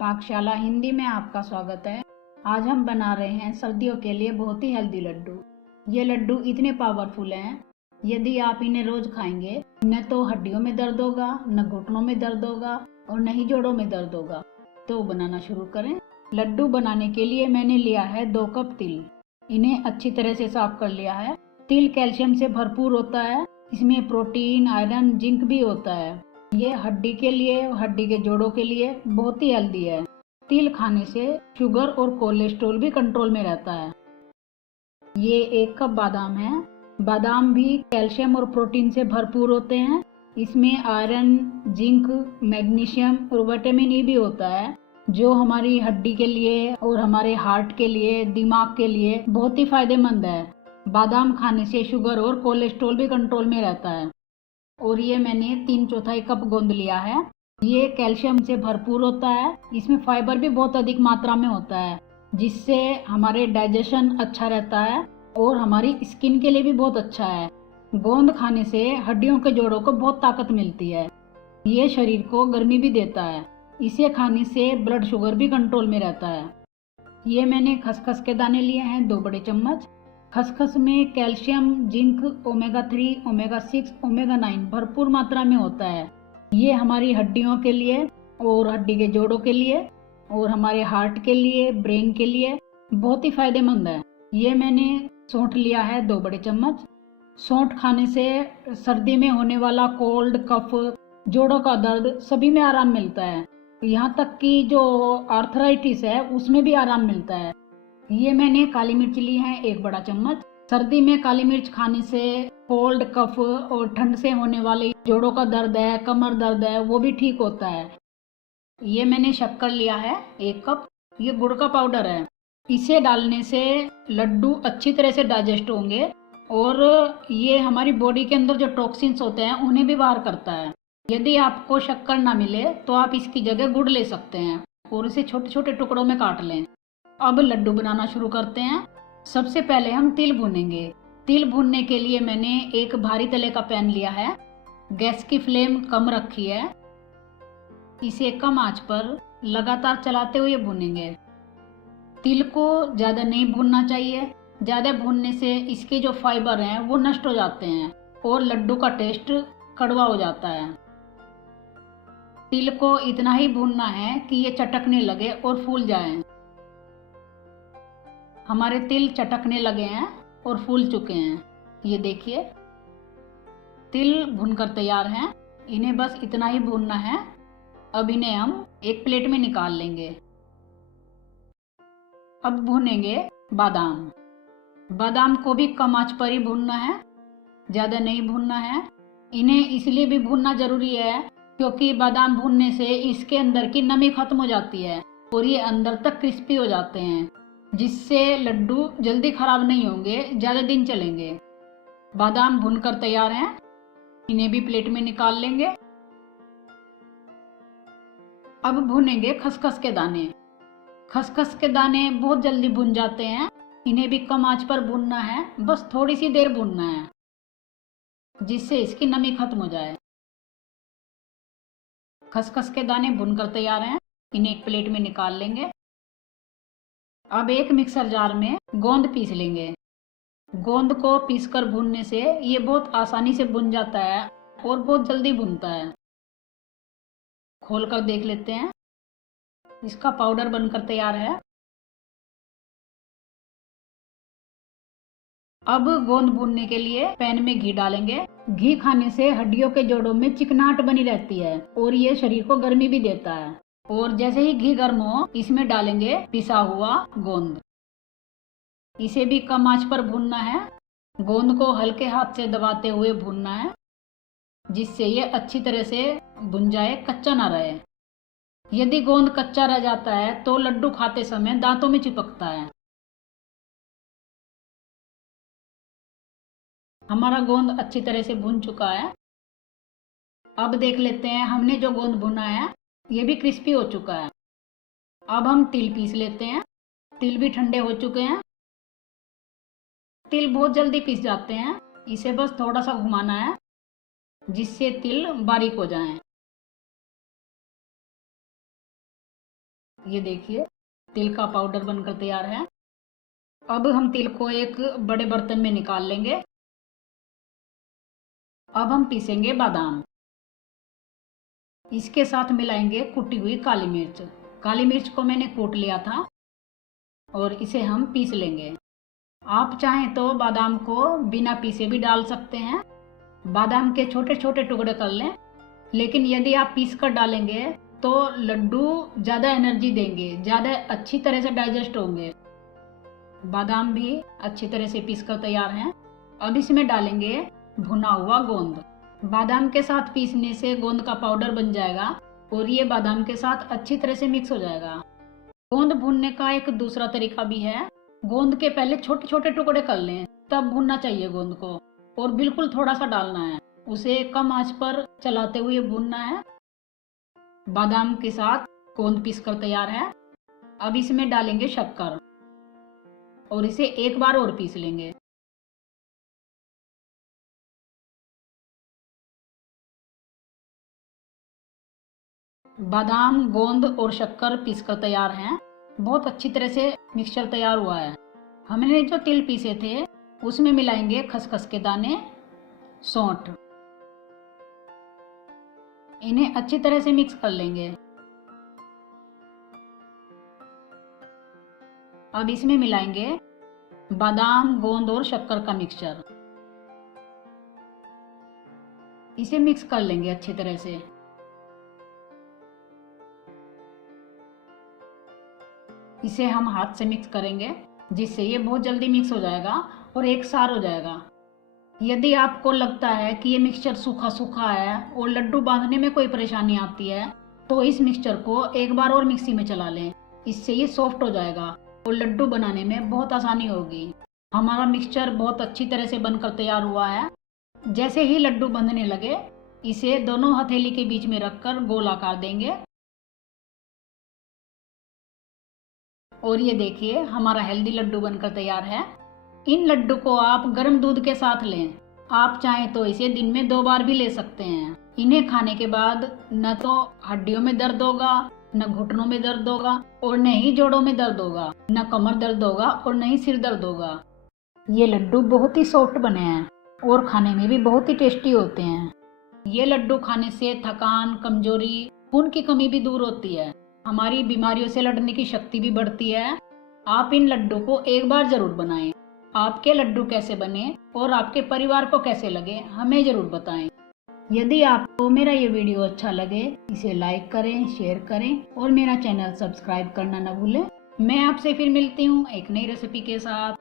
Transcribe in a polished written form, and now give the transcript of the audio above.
पाकशाला हिंदी में आपका स्वागत है। आज हम बना रहे हैं सर्दियों के लिए बहुत ही हेल्दी लड्डू। ये लड्डू इतने पावरफुल हैं, यदि आप इन्हें रोज खाएंगे न तो हड्डियों में दर्द होगा, न घुटनों में दर्द होगा और न ही जोड़ों में दर्द होगा। तो बनाना शुरू करें। लड्डू बनाने के लिए मैंने लिया है 2 कप तिल। इन्हें अच्छी तरह से साफ कर लिया है। तिल कैल्शियम से भरपूर होता है। इसमें प्रोटीन, आयरन, जिंक भी होता है। ये हड्डी के लिए, हड्डी के जोड़ों के लिए बहुत ही हेल्दी है। तिल खाने से शुगर और कोलेस्ट्रॉल भी कंट्रोल में रहता है। ये 1 कप बादाम है। बादाम भी कैल्शियम और प्रोटीन से भरपूर होते हैं। इसमें आयरन, जिंक, मैग्नीशियम और विटामिन ई भी होता है, जो हमारी हड्डी के लिए और हमारे हार्ट के लिए, दिमाग के लिए बहुत ही फायदेमंद है। बादाम खाने से शुगर और कोलेस्ट्रॉल भी कंट्रोल में रहता है। और ये मैंने 3/4 कप गोंद लिया है। ये कैल्शियम से भरपूर होता है। इसमें फाइबर भी बहुत अधिक मात्रा में होता है, जिससे हमारे डाइजेशन अच्छा रहता है और हमारी स्किन के लिए भी बहुत अच्छा है। गोंद खाने से हड्डियों के जोड़ों को बहुत ताकत मिलती है। ये शरीर को गर्मी भी देता है। इसे खाने से ब्लड शुगर भी कंट्रोल में रहता है। ये मैंने खसखस के दाने लिए हैं 2 बड़े चम्मच। खसखस में calcium, zinc, omega 3, omega 6, omega 9 भरपूर मात्रा में होता है। ये हमारी हड्डियों के लिए और हड्डी के जोड़ों के लिए और हमारे हार्ट के लिए, ब्रेन के लिए बहुत ही फायदेमंद है। ये मैंने सौंठ लिया है 2 बड़े चम्मच। सौंठ खाने से सर्दी में होने वाला कोल्ड, कफ, जोड़ों का दर्द सभी में आराम मिलता है। यहाँ तक कि जो आर्थराइटिस है उसमें भी आराम मिलता है। ये मैंने काली मिर्च ली है 1 बड़ा चम्मच। सर्दी में काली मिर्च खाने से कोल्ड, कफ और ठंड से होने वाले जोड़ों का दर्द है, कमर दर्द है, वो भी ठीक होता है। ये मैंने शक्कर लिया है 1 कप। ये गुड़ का पाउडर है। इसे डालने से लड्डू अच्छी तरह से डाइजेस्ट होंगे और ये हमारी बॉडी के अंदर जो टॉक्सिन्स होते हैं उन्हें भी बाहर करता है। यदि आपको शक्कर ना मिले तो आप इसकी जगह गुड़ ले सकते हैं और इसे छोटे छोटे टुकड़ों में काट लें। अब लड्डू बनाना शुरू करते हैं। सबसे पहले हम तिल भूनेंगे। तिल भूनने के लिए मैंने एक भारी तले का पैन लिया है। गैस की फ्लेम कम रखी है। इसे कम आंच पर लगातार चलाते हुए भूनेंगे। तिल को ज्यादा नहीं भूनना चाहिए। ज्यादा भूनने से इसके जो फाइबर हैं वो नष्ट हो जाते हैं और लड्डू का टेस्ट कड़वा हो जाता है। तिल को इतना ही भूनना है कि ये चटकने लगे और फूल जाएं। हमारे तिल चटकने लगे हैं और फूल चुके हैं। ये देखिए, तिल भूनकर तैयार हैं। इन्हें बस इतना ही भूनना है। अब इन्हें हम एक प्लेट में निकाल लेंगे। अब भूनेंगे बादाम। बादाम को भी कम आंच पर ही भूनना है, ज्यादा नहीं भूनना है। इन्हें इसलिए भी भूनना जरूरी है क्योंकि बादाम भूनने से इसके अंदर की नमी खत्म हो जाती है और ये अंदर तक क्रिस्पी हो जाते हैं, जिससे लड्डू जल्दी खराब नहीं होंगे, ज्यादा दिन चलेंगे। बादाम भूनकर तैयार हैं। इन्हें भी प्लेट में निकाल लेंगे। अब भूनेंगे खसखस के दाने। खसखस के दाने बहुत जल्दी भुन जाते हैं। इन्हें भी कम आंच पर भूनना है, बस थोड़ी सी देर भूनना है, जिससे इसकी नमी खत्म हो जाए। खसखस के दाने भुनकर तैयार हैं। इन्हें एक प्लेट में निकाल लेंगे। अब एक मिक्सर जार में गोंद पीस लेंगे। गोंद को पीसकर भूनने से ये बहुत आसानी से भुन जाता है और बहुत जल्दी भुनता है। खोलकर देख लेते हैं। इसका पाउडर बनकर तैयार है। अब गोंद भूनने के लिए पैन में घी डालेंगे। घी खाने से हड्डियों के जोड़ों में चिकनाहट बनी रहती है और ये शरीर को गर्मी भी देता है। और जैसे ही घी गर्म हो, इसमें डालेंगे पिसा हुआ गोंद। इसे भी कम आंच पर भूनना है। गोंद को हल्के हाथ से दबाते हुए भूनना है, जिससे ये अच्छी तरह से भुन जाए, कच्चा ना रहे। यदि गोंद कच्चा रह जाता है तो लड्डू खाते समय दांतों में चिपकता है। हमारा गोंद अच्छी तरह से भुन चुका है। अब देख लेते हैं, हमने जो गोंद भुना है ये भी क्रिस्पी हो चुका है। अब हम तिल पीस लेते हैं। तिल भी ठंडे हो चुके हैं। तिल बहुत जल्दी पीस जाते हैं। इसे बस थोड़ा सा घुमाना है, जिससे तिल बारीक हो जाएं। ये देखिए तिल का पाउडर बनकर तैयार है। अब हम तिल को एक बड़े बर्तन में निकाल लेंगे। अब हम पीसेंगे बादाम। इसके साथ मिलाएंगे कुटी हुई काली मिर्च। काली मिर्च को मैंने कूट लिया था और इसे हम पीस लेंगे। आप चाहें तो बादाम को बिना पीसे भी डाल सकते हैं। बादाम के छोटे छोटे टुकड़े कर लें, लेकिन यदि आप पीस कर डालेंगे तो लड्डू ज़्यादा एनर्जी देंगे, ज़्यादा अच्छी तरह से डाइजेस्ट होंगे। बादाम भी अच्छी तरह से पीस कर तैयार हैं। अब इसमें डालेंगे भुना हुआ गोंद। बादाम के साथ पीसने से गोंद का पाउडर बन जाएगा और ये बादाम के साथ अच्छी तरह से मिक्स हो जाएगा। गोंद भूनने का एक दूसरा तरीका भी है। गोंद के पहले छोटे छोटे टुकड़े कर लें, तब भूनना चाहिए गोंद को, और बिल्कुल थोड़ा सा डालना है। उसे कम आंच पर चलाते हुए भूनना है। बादाम के साथ गोंद पीस कर तैयार है। अब इसमें डालेंगे शक्कर और इसे एक बार और पीस लेंगे। बादाम, गोंद और शक्कर पीसकर तैयार हैं। बहुत अच्छी तरह से मिक्सचर तैयार हुआ है। हमने जो तिल पीसे थे उसमें मिलाएंगे खसखस के दाने, सौंठ। इन्हें अच्छी तरह से मिक्स कर लेंगे। अब इसमें मिलाएंगे बादाम, गोंद और शक्कर का मिक्सचर। इसे मिक्स कर लेंगे अच्छी तरह से। इसे हम हाथ से मिक्स करेंगे, जिससे ये बहुत जल्दी मिक्स हो जाएगा और एक सार हो जाएगा। यदि आपको लगता है कि ये मिक्सचर सूखा सूखा है और लड्डू बांधने में कोई परेशानी आती है, तो इस मिक्सचर को एक बार और मिक्सी में चला लें। इससे ये सॉफ्ट हो जाएगा और लड्डू बनाने में बहुत आसानी होगी। हमारा मिक्सचर बहुत अच्छी तरह से बनकर तैयार हुआ है। जैसे ही लड्डू बंधने लगे, इसे दोनों हथेली के बीच में रखकर गोल आकार देंगे। और ये देखिए हमारा हेल्दी लड्डू बनकर तैयार है। इन लड्डू को आप गर्म दूध के साथ लें। आप चाहें तो इसे दिन में 2 बार भी ले सकते हैं। इन्हें खाने के बाद न तो हड्डियों में दर्द होगा, न घुटनों में दर्द होगा और न ही जोड़ों में दर्द होगा, न कमर दर्द होगा और न ही सिर दर्द होगा। ये लड्डू बहुत ही सॉफ्ट बने हैं और खाने में भी बहुत ही टेस्टी होते हैं। ये लड्डू खाने से थकान, कमजोरी, खून की कमी भी दूर होती है। हमारी बीमारियों से लड़ने की शक्ति भी बढ़ती है। आप इन लड्डू को एक बार जरूर बनाएं। आपके लड्डू कैसे बने और आपके परिवार को कैसे लगे, हमें जरूर बताएं। यदि आपको मेरा ये वीडियो अच्छा लगे, इसे लाइक करें, शेयर करें और मेरा चैनल सब्सक्राइब करना न भूलें। मैं आपसे फिर मिलती हूँ एक नई रेसिपी के साथ।